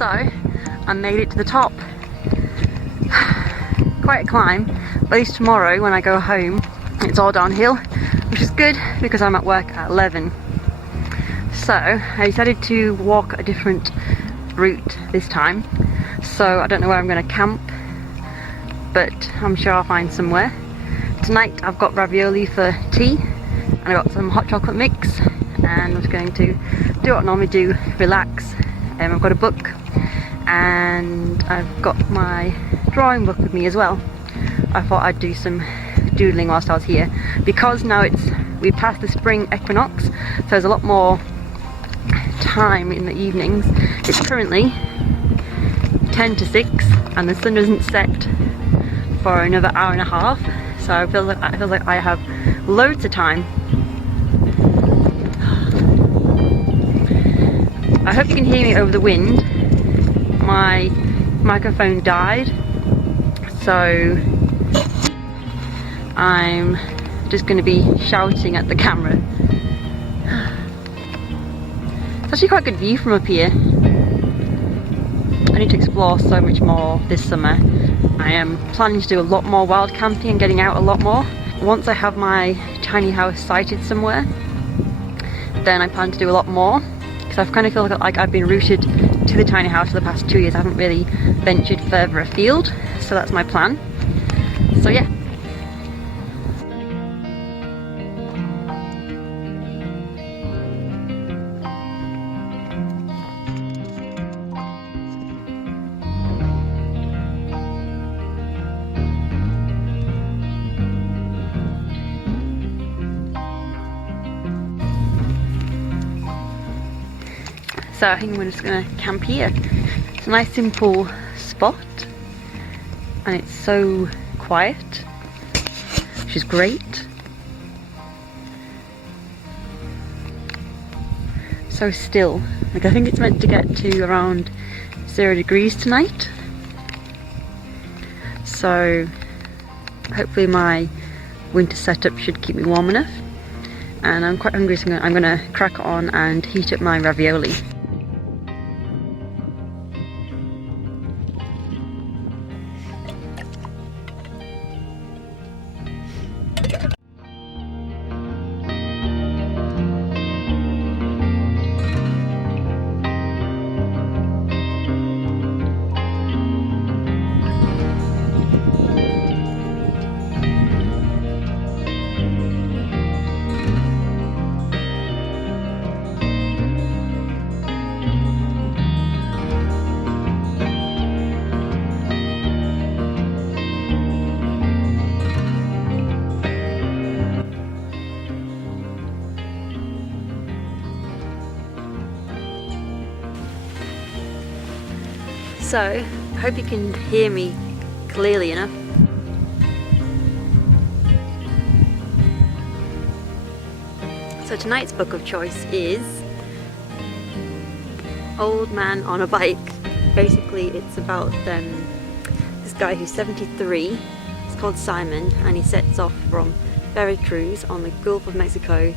So I made it to the top. Quite a climb, but at least tomorrow when I go home it's all downhill, which is good because I'm at work at 11. So I decided to walk a different route this time. So I don't know where I'm going to camp, but I'm sure I'll find somewhere. Tonight I've got ravioli for tea and I've got some hot chocolate mix, and I'm just going to do what I normally do, relax. I've got a book and I've got my drawing book with me as well. I thought I'd do some doodling whilst I was here, because now we passed the spring equinox, so there's a lot more time in the evenings. It's currently 10 to 6 and the sun doesn't set for another hour and a half, so I feel like I have loads of time. I hope you can hear me over the wind. My microphone died, so I'm just going to be shouting at the camera. It's actually quite a good view from up here. I need to explore so much more this summer. I am planning to do a lot more wild camping and getting out a lot more. Once I have my tiny house sited somewhere, then I plan to do a lot more, because I kind of feel like I've been rooted to the tiny house for the past 2 years. I haven't really ventured further afield, so that's my plan. So yeah. So I think we're just gonna camp here. It's a nice simple spot and it's so quiet, which is great. So still. Like, I think it's meant to get to around 0 degrees tonight. So hopefully my winter setup should keep me warm enough. And I'm quite hungry, so I'm gonna crack on and heat up my ravioli. So, I hope you can hear me clearly enough. So tonight's book of choice is Old Man on a Bike. Basically it's about this guy who's 73, he's called Simon, and he sets off from Veracruz on the Gulf of Mexico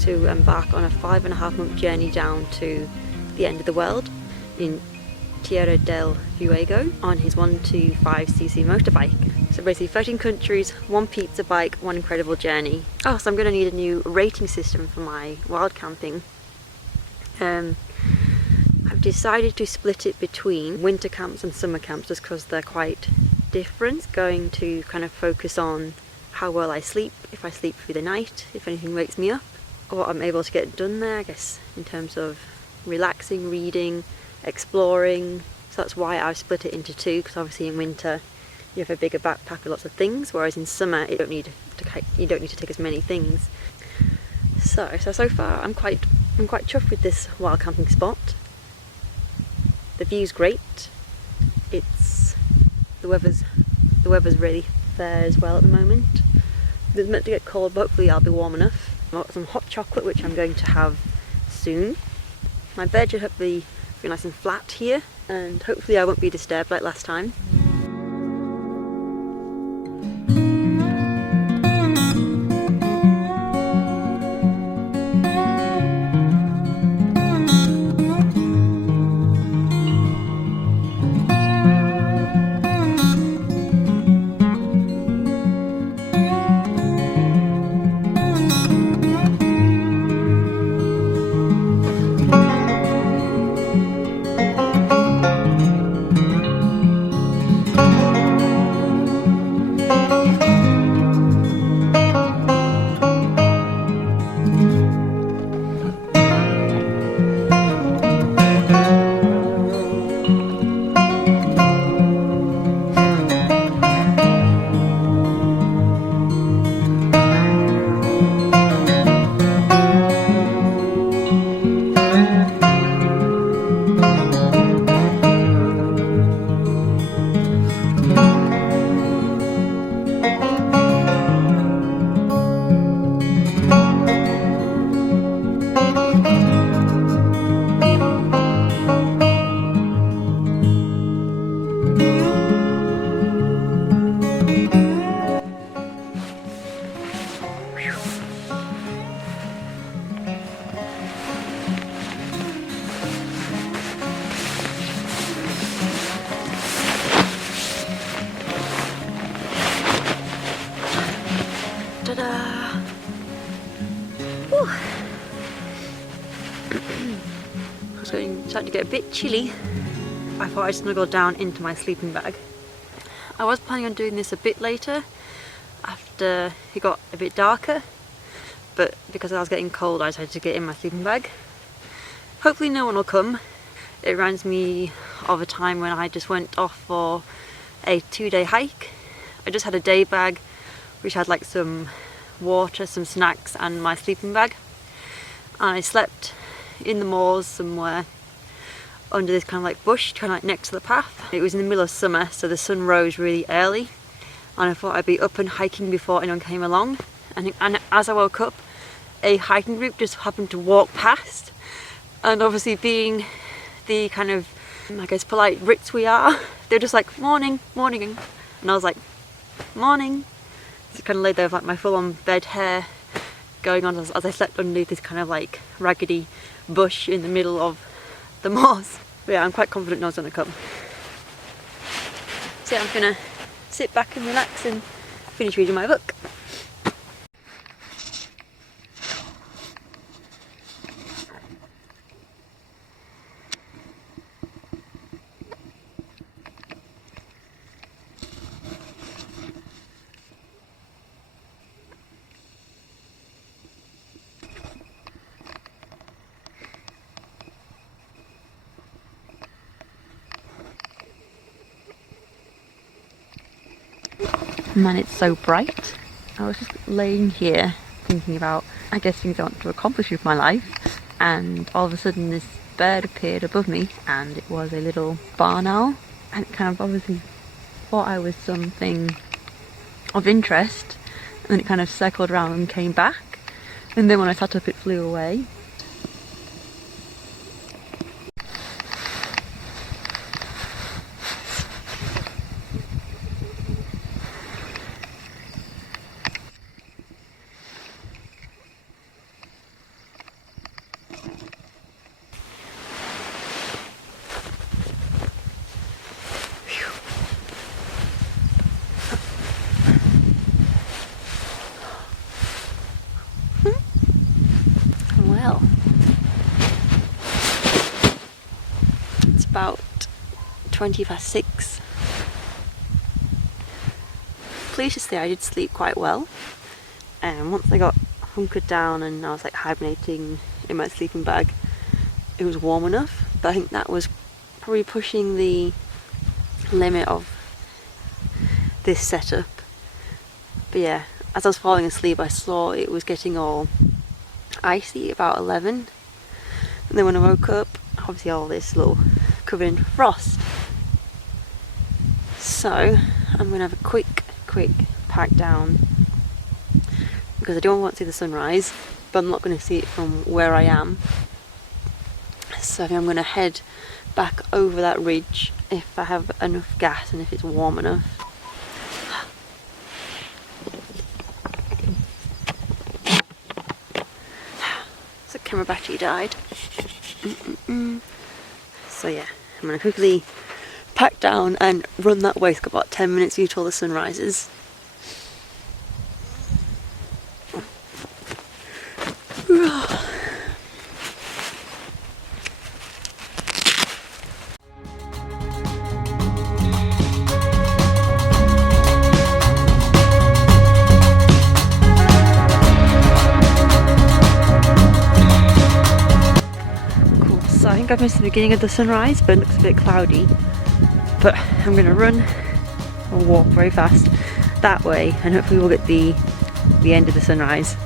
to embark on a 5.5-month journey down to the end of the world in Tierra del Fuego on his 125cc motorbike. So basically 13 countries, 1 pizza bike, 1 incredible journey. Oh, so I'm going to need a new rating system for my wild camping. I've decided to split it between winter camps and summer camps just because they're quite different. Going to kind of focus on how well I sleep, if I sleep through the night, if anything wakes me up, or what I'm able to get done there, I guess, in terms of relaxing, reading, exploring. So that's why I've split it into 2, because obviously in winter you have a bigger backpack with lots of things, whereas in summer you don't need to take as many things. So far I'm quite chuffed with this wild camping spot. The view's great. It's the weather's really fair as well at the moment. It's meant to get cold, but hopefully I'll be warm enough. I've got some hot chocolate which I'm going to have soon. My bed should hopefully be nice and flat here, and hopefully I won't be disturbed like last time. Ta-da! Whew. It's starting to get a bit chilly. I thought I'd snuggle down into my sleeping bag. I was planning on doing this a bit later, after it got a bit darker, but because I was getting cold I decided to get in my sleeping bag. Hopefully no one will come. It reminds me of a time when I just went off for a 2-day hike. I just had a day bag which had like some water, some snacks and my sleeping bag, and I slept in the moors somewhere under this kind of like bush, kind of like next to the path. It was in the middle of summer, so the sun rose really early, and I thought I'd be up and hiking before anyone came along. And as I woke up, a hiking group just happened to walk past, and obviously being the kind of, I guess, polite Brits we are, they're just like, morning, morning, and I was like, morning. So kind of laid there with like my full-on bed hair going on as I slept underneath this kind of like raggedy bush in the middle of the moors. But yeah, I'm quite confident no one's gonna come. So yeah, I'm gonna sit back and relax and finish reading my book. Man, it's so bright. I was just laying here thinking about, I guess, things I want to accomplish with my life, and all of a sudden this bird appeared above me, and it was a little barn owl, and it kind of obviously thought I was something of interest, and then it kind of circled around and came back, and then when I sat up it flew away. Well, it's about 6:20. Pleased to say I did sleep quite well. Once I got hunkered down and I was like hibernating in my sleeping bag, it was warm enough, but I think that was probably pushing the limit of this setup. But yeah, as I was falling asleep I saw it was getting all icy about 11, and then when I woke up, obviously all this little covered in frost. So I'm gonna have a quick pack down, because I don't want to see the sunrise, but I'm not going to see it from where I am. So I think I'm going to head back over that ridge if I have enough gas and if it's warm enough. So camera battery died. So yeah, I'm going to quickly pack down and run that way. It's got about 10 minutes until the sun rises. So I think I've missed the beginning of the sunrise, but it looks a bit cloudy. But I'm going to run or walk very fast that way, and hopefully we'll get the end of the sunrise.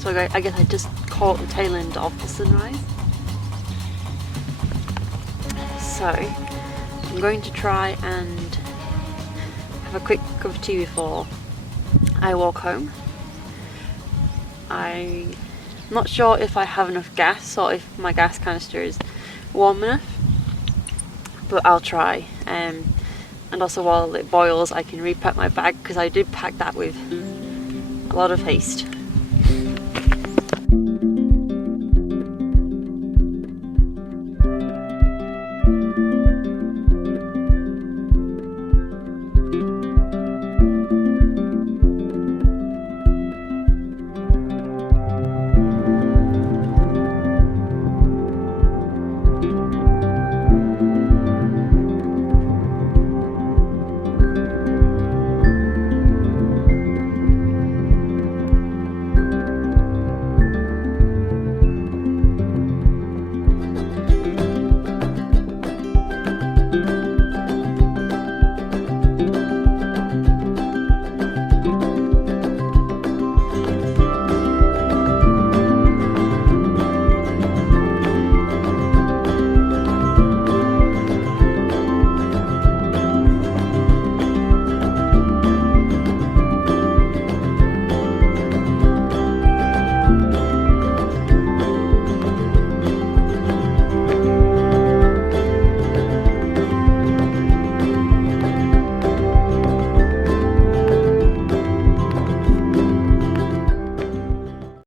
So I guess I just caught the tail end of the sunrise. So I'm going to try and have a quick cup of tea before I walk home. I'm not sure if I have enough gas or if my gas canister is warm enough, but I'll try. And also while it boils I can repack my bag, because I did pack that with a lot of haste.